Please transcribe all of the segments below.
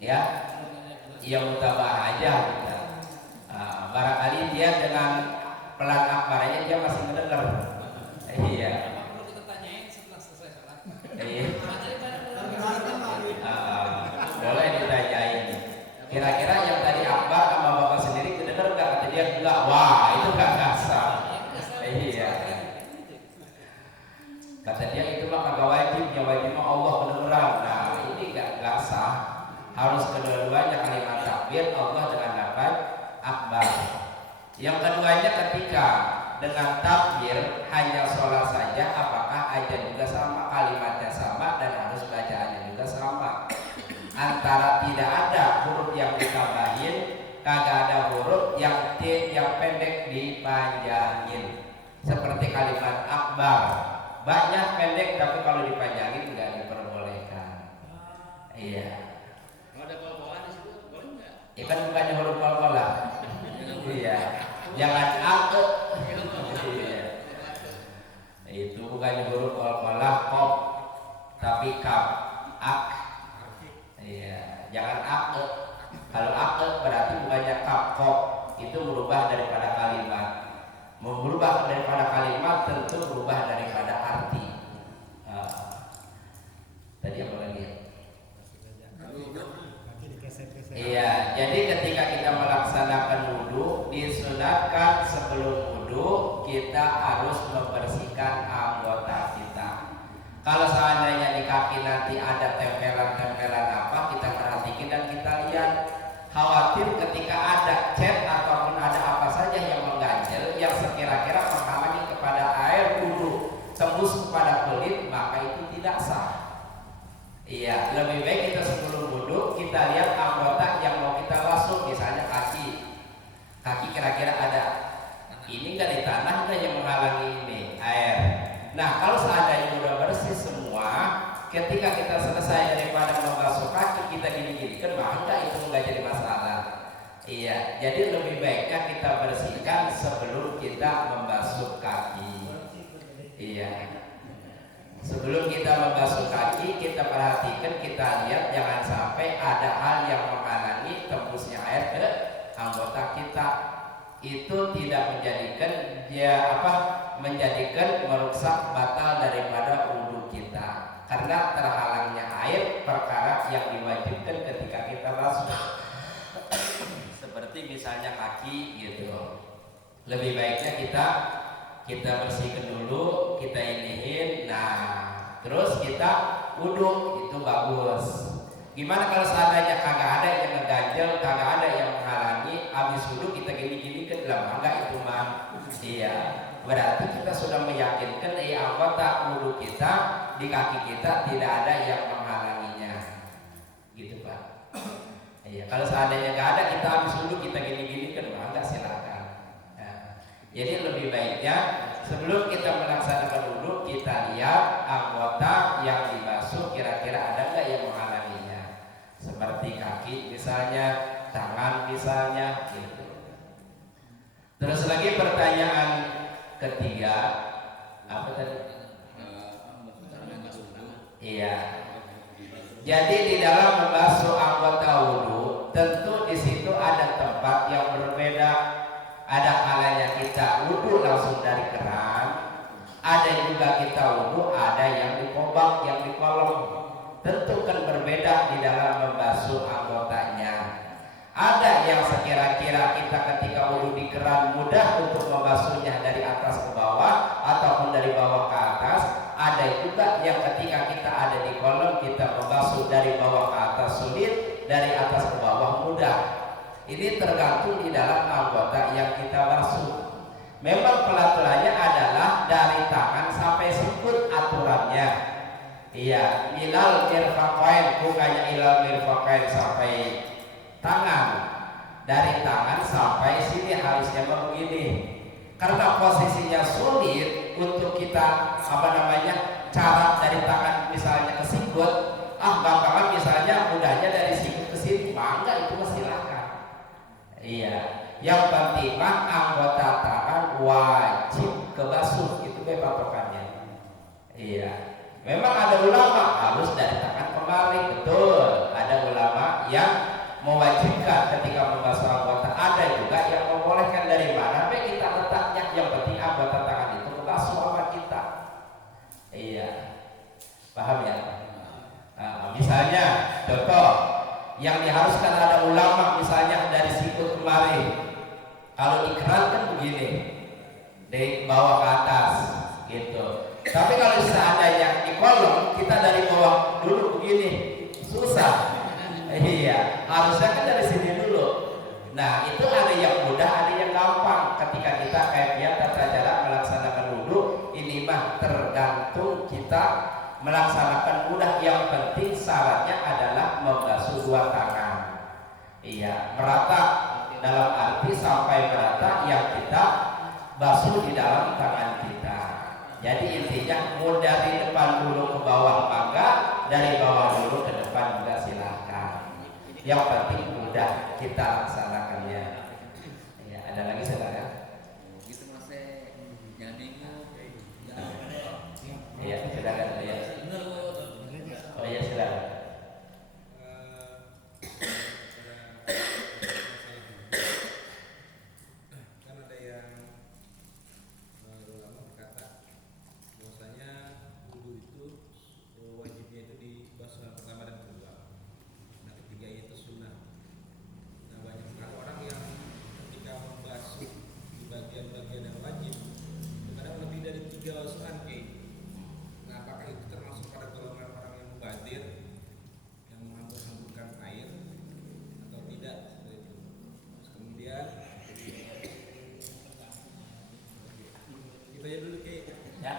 ya, yang mutabah aja gitu. Barangkali dia dengan pelan akbarnya dia masih mendengar. Iya. Iya. Boleh ditanyain. Kira-kira yang tadi akbar sama bapak sendiri kedengar nggak? Kata dia enggak. Wah, itu nggak sah. Iya. Kata dia itu mah kagak wajib, yang wajib mah Allah kedengeran. Nah, ini nggak sah. Harus kedua-duanya kalimat takbir Allah dengan lafaz akbar. Yang keduanya ketika dengan takbir hanya sholat saja, apakah aja juga sama, kalimatnya sama dan harus bacaannya juga sama. Antara tidak ada huruf yang ditambahin, kagak ada huruf yang pendek dipanjangin. Seperti kalimat akbar, banyak pendek tapi kalau dipanjangin nggak diperbolehkan. Iya. Ada kol-kolan di situ boleh nggak? Ya kan bukannya huruf kol-kolan. Iya. Jangan akut. Iya. Itu bukannya huruf kol-kolah kop, tapi kap, ak. Iya. Jangan akut. Kalau akut berarti bukannya kap, kop. Itu berubah daripada kalimat. Merubah daripada kalimat tentu berubah daripada arti. Tadi apa lagi? Iya, jadi ketika kita melaksanakan wudhu, disunatkan sebelum wudhu kita harus membersihkan anggota kita. Kalau seandainya di kaki nanti ada tempelan-tempelan apa, kita perhatikan dan kita lihat. Khawatir ketika ada cat ataupun ada apa saja yang mengganjel, yang sekira-kira menghalangi kepada air wudhu tembus kepada kulit, maka itu tidak sah. Iya, lebih baik kita sebelum wudhu kita lihat anggota yang mau kita basuh, misalnya kaki. Kaki kira-kira ada ini nggak di tanah nggak yang menghalangi ini air. Nah, kalau seandainya udah bersih semua, ketika kita selesai daripada membasuh kaki kita gini-gini kan maka itu nggak jadi masalah. Iya, jadi lebih baiknya kita bersihkan sebelum kita membasuh kaki. Iya. Sebelum kita membasuh kaki, kita perhatikan, kita lihat jangan sampai ada hal yang menghalangi tembusnya air ke anggota kita. Itu tidak menjadikan menjadikan merusak batal daripada wudhu kita. Karena terhalangnya air perkara yang diwajibkan ketika kita basuh. Seperti misalnya kaki gitu. Lebih baiknya kita bersihkan dulu, kita iniin, nah terus kita wudhu, itu bagus. Gimana kalau seandainya kagak ada yang ngeganjel, kagak ada yang menghalangi, habis wudhu kita gini-gini ke dalam enggak itu mah. Iya, berarti kita sudah meyakinkan anggota wudhu kita di kaki kita tidak ada yang menghalanginya, gitu Pak. Iya, kalau seandainya nggak ada kita habis wudhu kita gini-gini ke dalam enggak, silakan. Jadi lebih baiknya sebelum kita melaksanakan wudhu kita lihat anggota yang dibasuh kira-kira ada nggak yang menghalanginya, seperti kaki misalnya, tangan misalnya, gitu. Terus lagi pertanyaan ketiga apa tadi? Iya. Jadi di dalam membasuh anggota wudhu tentu di situ ada tempat yang berbeda. Ada kalanya kita wudhu langsung dari keran, ada juga kita wudhu ada yang di kobak, yang di kolong. Tentu kan berbeda di dalam membasuh anggotanya. Ada yang sekira-kira kita ketika wudhu di keran mudah untuk membasuhnya dari atas ke bawah ataupun dari bawah ke atas. Ada juga yang ketika kita ada di kolong kita membasuh dari bawah ke atas sulit, dari atas ke bawah mudah. Ini tergantung di dalam anggota yang kita basuh. Memang pelaturannya adalah dari tangan sampai sikut aturannya. Iya, ilal mirfaqain, bukannya ilal mirfaqain sampai tangan. Dari tangan sampai sini harusnya begini. Karena posisinya sulit untuk kita cara dari tangan misalnya ke sikut, bakalan misalnya mudahnya dari sikut ke sini, enggak, itu silakan. Iya, yang penting mah anggota tangan wajib kebasuh, itu patokannya. Iya, memang ada ulama harus dari tangan kemari, betul. Ada ulama yang Paham ya? Misalnya contoh yang diharuskan ada ulama misalnya dari sikut kemari, kalau di keran kan begini dari bawah ke atas gitu. Tapi kalau seandainya di kolong kita dari bawah dulu begini susah. Iya, harusnya kan dari sini dulu. Nah itu ada yang mudah, ada yang gampang. Ketika kita kayak tata cara melaksanakan wudhu, ini mah tergantung kita melaksanakan mudah. Yang penting syaratnya adalah membasuh dua tangan. Iya, merata dalam arti sampai merata yang kita basuh di dalam tangan kita. Jadi intinya mau dari depan dulu ke bawah mangga, dari bawah dulu ke depan juga silakan. Yang penting mudah kita laksanakannya. Ya, ada lagi saudara? Gitu masih jadi Iya, silakan ya. Oh iya silakan. Kan ada yang ulama berkata bahwasanya wudu itu wajibnya itu di basuhan pertama dan kedua. Nah ketiga itu sunnah. Nah banyak sekali orang yang ketika membasuh di bagian-bagian yang wajib kadang lebih dari 3 basuhan kayak. Nah apakah itu termasuk pada golongan orang yang mubadir yang menghambur-hamburkan air atau tidak seperti itu. Terus kemudian kita aja dulu kayak Ya.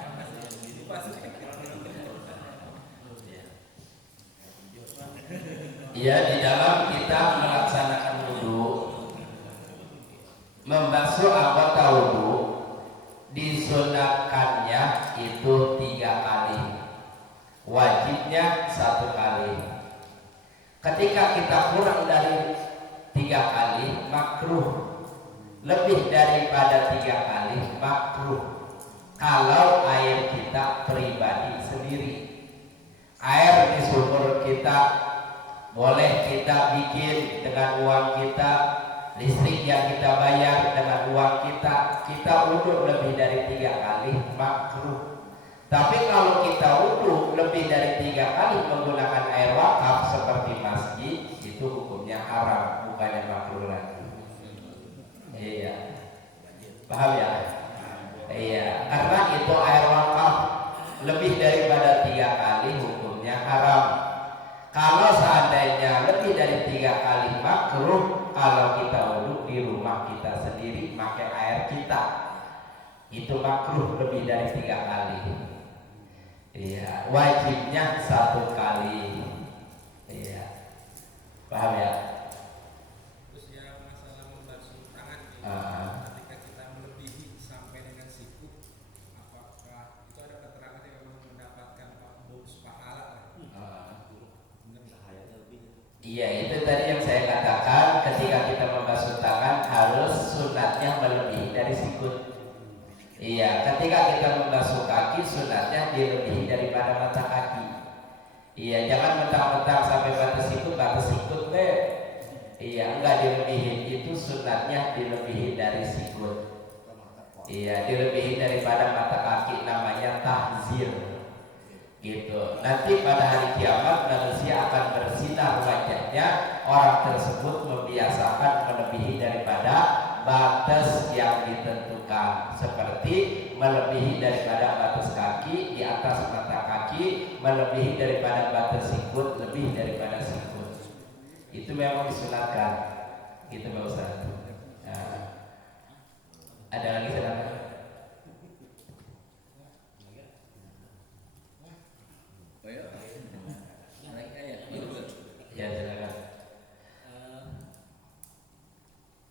Ya, di dalam kita melaksanakan wudhu, membasuh anggota wudhu disunahkannya itu 3 kali, wajibnya 1 kali. Ketika kita kurang dari 3 kali makruh, lebih daripada 3 kali makruh. Kalau air kita pribadi sendiri, air di sumur kita boleh kita bikin dengan uang kita, listrik yang kita bayar dengan uang kita, kita wudhu lebih dari 3 kali makruh. Tapi kalau kita wudhu lebih dari 3 kali menggunakan air wakaf seperti masjid, itu hukumnya haram, bukannya makruh lagi. Iya, paham ya? Iya, karena itu air wakaf lebih daripada 3 kali hukumnya haram. Kalau seandainya lebih dari 3 kali makruh, kalau kita wudhu di rumah kita sendiri pakai air kita, itu makruh lebih dari 3 kali. Iya, wajibnya 1 kali. Iya, paham ya? terus yang masalah membasuh tangan ketika kita melebihi sampai dengan siku, apakah itu ada keterangan yang memang mendapatkan bonus pahala? Iya, itu tadi yang saya katakan, ketika kita membasuh tangan harus sunatnya melebihi dari sikut. Iya, ketika kita membasuh kaki sunatnya dilebihi daripada mata kaki. Iya, jangan mentang-mentang sampai batas sikut deh. Iya, enggak dilebihin, itu sunatnya dilebihi dari sikut. Iya, dilebihi daripada mata kaki, namanya tahzir. Gitu. Nanti pada hari kiamat manusia akan bersinar wajahnya, orang tersebut membiasakan melebihi daripada batas yang ditentukan, seperti melebihi daripada batas kaki di atas mata kaki, melebihi daripada batas sikut, lebih daripada sikut. Itu memang disunatkan. Gitu Pak Ustaz. Nah, ada lagi silakan. Ya silakan.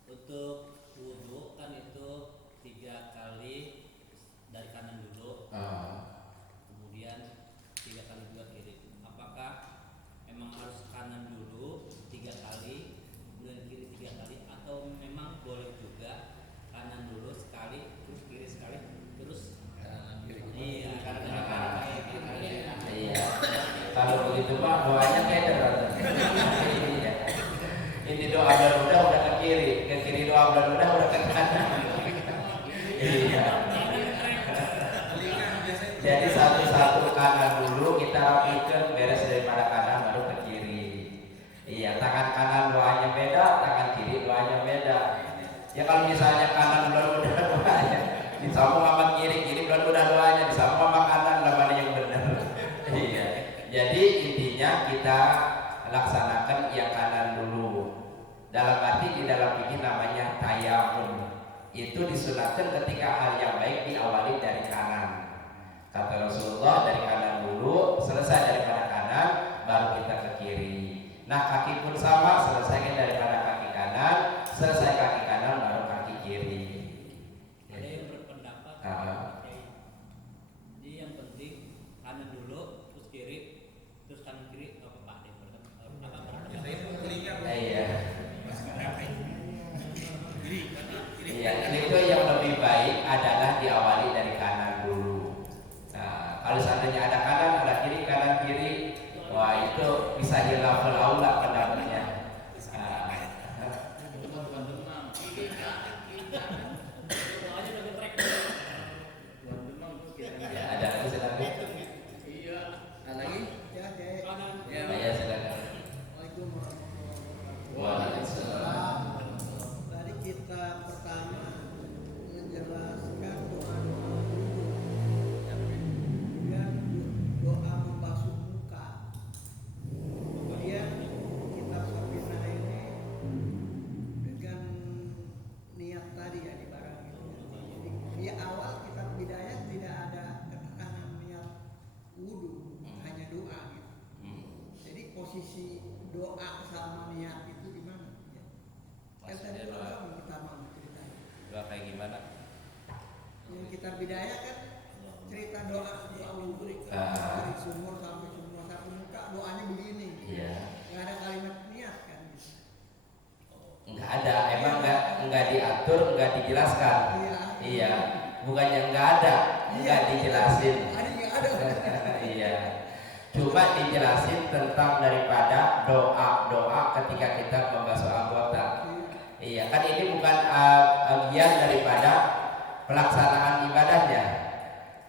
Untuk wudhu kan itu 3 kali dari kanan dulu, kemudian 3 kali juga kiri. Apakah memang harus kanan dulu 3 kali, kemudian kiri 3 kali, atau memang boleh juga kanan dulu sekali, terus kiri sekali, terus kanan kiri? Iya, kanan kiri. Iya. Kalau begitu Pak, doanya keder. Iya. Ini doa udah ke kiri doa udah ke kanan. Iya. Telinga biasanya Jadi satu-satu kanan dulu kita rapikan, beres daripada kanan baru ke kiri. Iya, tangan kanan doanya beda, tangan kiri doanya beda. Ya kalau misalnya kanan belum udah doanya, disambung sama kiri, kiri belum udah doanya, disambung sama kanan, lah mana yang benar. Iya. Jadi intinya kita laksanakan yang kanan dulu. Dalam arti di dalam fikih namanya tayammum. Itu disunatkan ketika hal yang baik diawali dari kanan. Kata Rasulullah, dari kanan dulu, selesai daripada kanan baru kita ke kiri. Nah kaki pun sama, selesaikan daripada kaki kanan, selesai kaki kanan baru kaki kiri. Ada yang berpendapat jadi yang penting kanan dulu, terus kiri, terus kanan kiri, nggak apa-apa. Ada yang berpendapat. Saya mau telinga. Iya. Iya, itu yang lebih baik adalah diawali dari kanan dulu. Nah, kalau seandainya ada kanan, ada kiri, kanan kiri, wah itu bisa hilaful aula pendapatnya. Ya, ada lagi silakan. Ada lagi? Ya, Dek. Ya. Ya, silakan. Assalamualaikum warahmatullahi Waalaikumsalam. wabarakatuh. Tadi kita pertama menjelaskan doa-doa wudhu, kemudian doa membasuh muka, kemudian kita sabina ini dengan niat tadi ya di barang itu. Jadi di awal kita bidayah tidak ada keterangan niat wudhu, hanya doa gitu. Jadi posisi doa sama niat itu gimana? Ya. Kan tadi Maksudnya doa. doa kita mau ceritanya. Doa kayak gimana? Yang kita bidayah kan cerita doa wudhu dari sumur sampai sumur satu muka doanya begini. Iya. Nggak ada kalimat niat kan? Enggak ada, emang enggak diatur, enggak dijelaskan. Iya. Iya, bukannya enggak ada, enggak dijelasin. Ada nggak ada? Iya. Cuma dijelasin tentang daripada doa-doa ketika kita membasuh anggota. Iya, kan ini bukan bagian daripada pelaksanaan ibadahnya.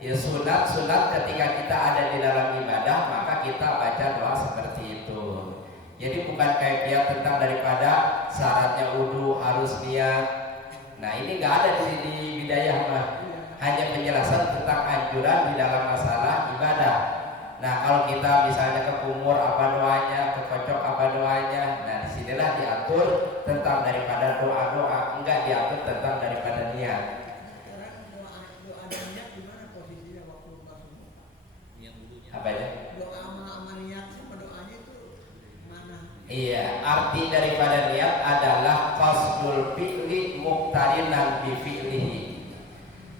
Ya sunat ketika kita ada di dalam ibadah maka kita baca doa seperti itu. Jadi bukan kaifiat tentang daripada syaratnya wudu harus niat. Nah ini nggak ada di bidayah mah. Hanya penjelasan tentang anjuran di dalam masalah ibadah. Nah kalau kita misalnya ke kumur apa doanya, ke kocok apa doanya, nah disinilah diatur tentang daripada doa-doa, enggak diatur tentang daripada niat. Sekarang doa dan niat gimana posisinya waktu membasuh? Yang wudhunya. Apa ya? Doa sama niat sama doanya itu mana? Iya, arti daripada niat adalah qasdul fi'li muqtarinan bi fi'lihi.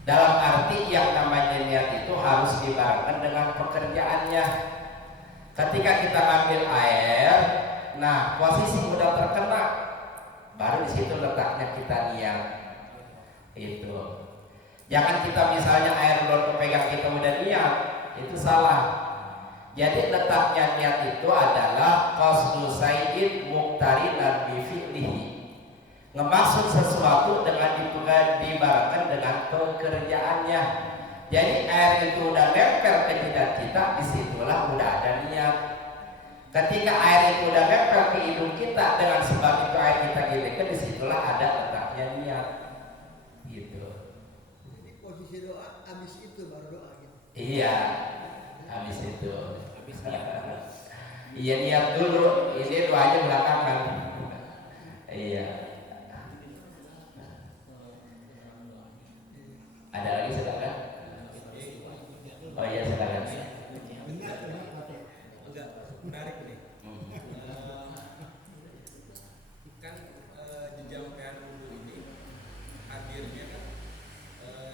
Dalam arti yang namanya niat itu harus dibarengkan dengan pekerjaannya. Ketika kita ambil air, nah posisi udah terkena, baru di situ letaknya kita niat. Itu. Jangan kita misalnya air belum kepegang kita udah niat, itu salah. Jadi letaknya niat itu adalah qasdu sayyid muqtarinan bi fi'lihi. Ngemaksud sesuatu dengan dibarengkan dengan pekerjaannya. Jadi air itu udah nempel ke jidat kita, disitulah udah ada niat. Ketika air itu udah nempel ke hidung kita, dengan sebab itu air kita gilikan, disitulah ada letaknya niat. Gitu. Jadi posisi doa habis itu baru doa gitu. Iya, habis itu. Habis niat. Iya niat dulu, ini doanya belakangan. Iya. Ada lagi silakan. Oh iya silakan. Enggak, menarik nih. Kan jejamkan wudhu ini hadirnya kan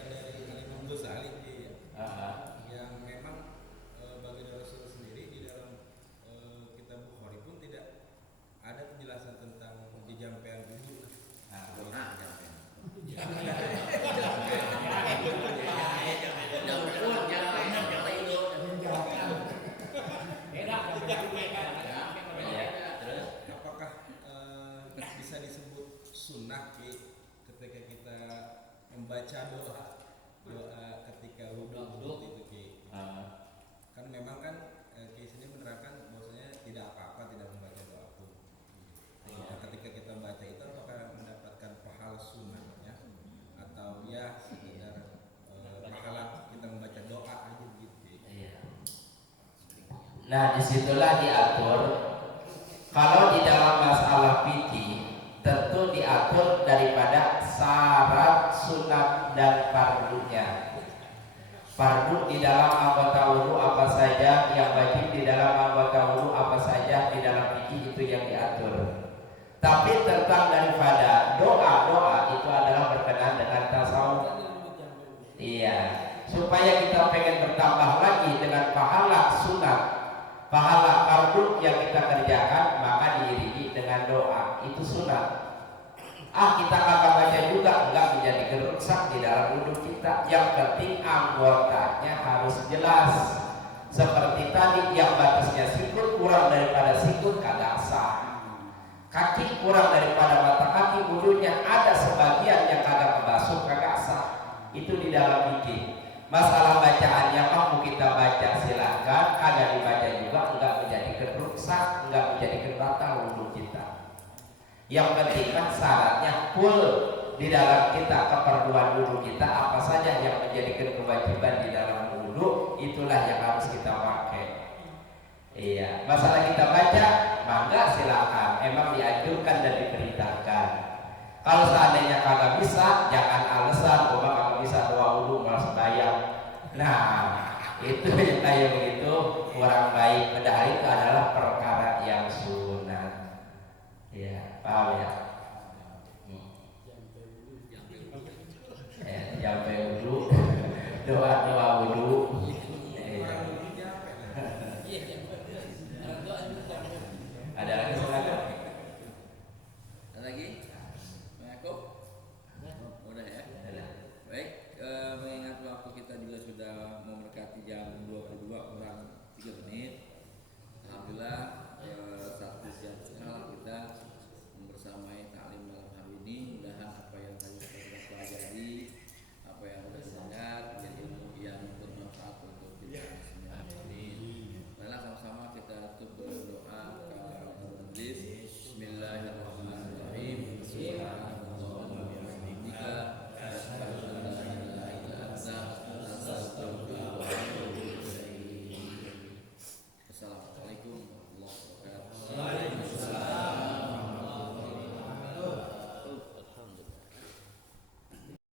dari Imam Ghazali yang memang bagi Rasul sendiri di dalam kitab Bukhari pun tidak ada penjelasan tentang jejamkan wudhu. Apakah bisa disebut sunnah ketika kita membaca doa ketika wudhu seperti itu Ki? tapi memang kan case ini menerangkan bahwasanya tidak apa-apa tidak membaca doa pun. Nah, ketika kita membaca itu apakah mendapatkan pahala sunnahnya atau ya sekedar pahala kita membaca doa aja gitu. Iya. Nah, disitulah diatur. Kalau di dalam masalah fikih tentu diatur daripada syarat, sunat dan fardunya. Fardu di dalam anggota wudu apa saja, yang wajib di dalam anggota wudu apa saja, di dalam fikih itu yang diatur. Tapi tentang daripada doa itu adalah berkenaan dengan tasawuf. Iya, supaya kita pengen bertambah lagi dengan pahala sunat, pahala fardu yang kita kerjakan, maka diiringi dengan doa. Itu sunat. Kita kagak baca juga, enggak menjadi kerusak di dalam wudhu kita. Yang penting anggotanya harus jelas. Seperti tadi yang batasnya sikut, kurang daripada sikut kagak sah. Kaki kurang daripada mata kaki, wudhunya ada sebagian yang kagak kebasuh kagak sah. Itu di dalam fikih. Masalah bacaannya mau kita baca silahkan, kagak dibaca juga enggak menjadi kerusak, enggak menjadi kebatal wudhu kita. Yang penting kan syaratnya full di dalam kita, keperluan wudhu kita apa saja yang menjadi kewajiban di dalam wudhu, itulah yang harus kita pakai. Iya, masalah kita baca, mangga silakan, emang dianjurkan dan diperintahkan. Kalau seandainya kagak bisa, jangan alasan bahwa kagak bisa doa wudhu malah sembahyang. Nah, itu yang kayak begitu kurang baik. Padahal itu adalah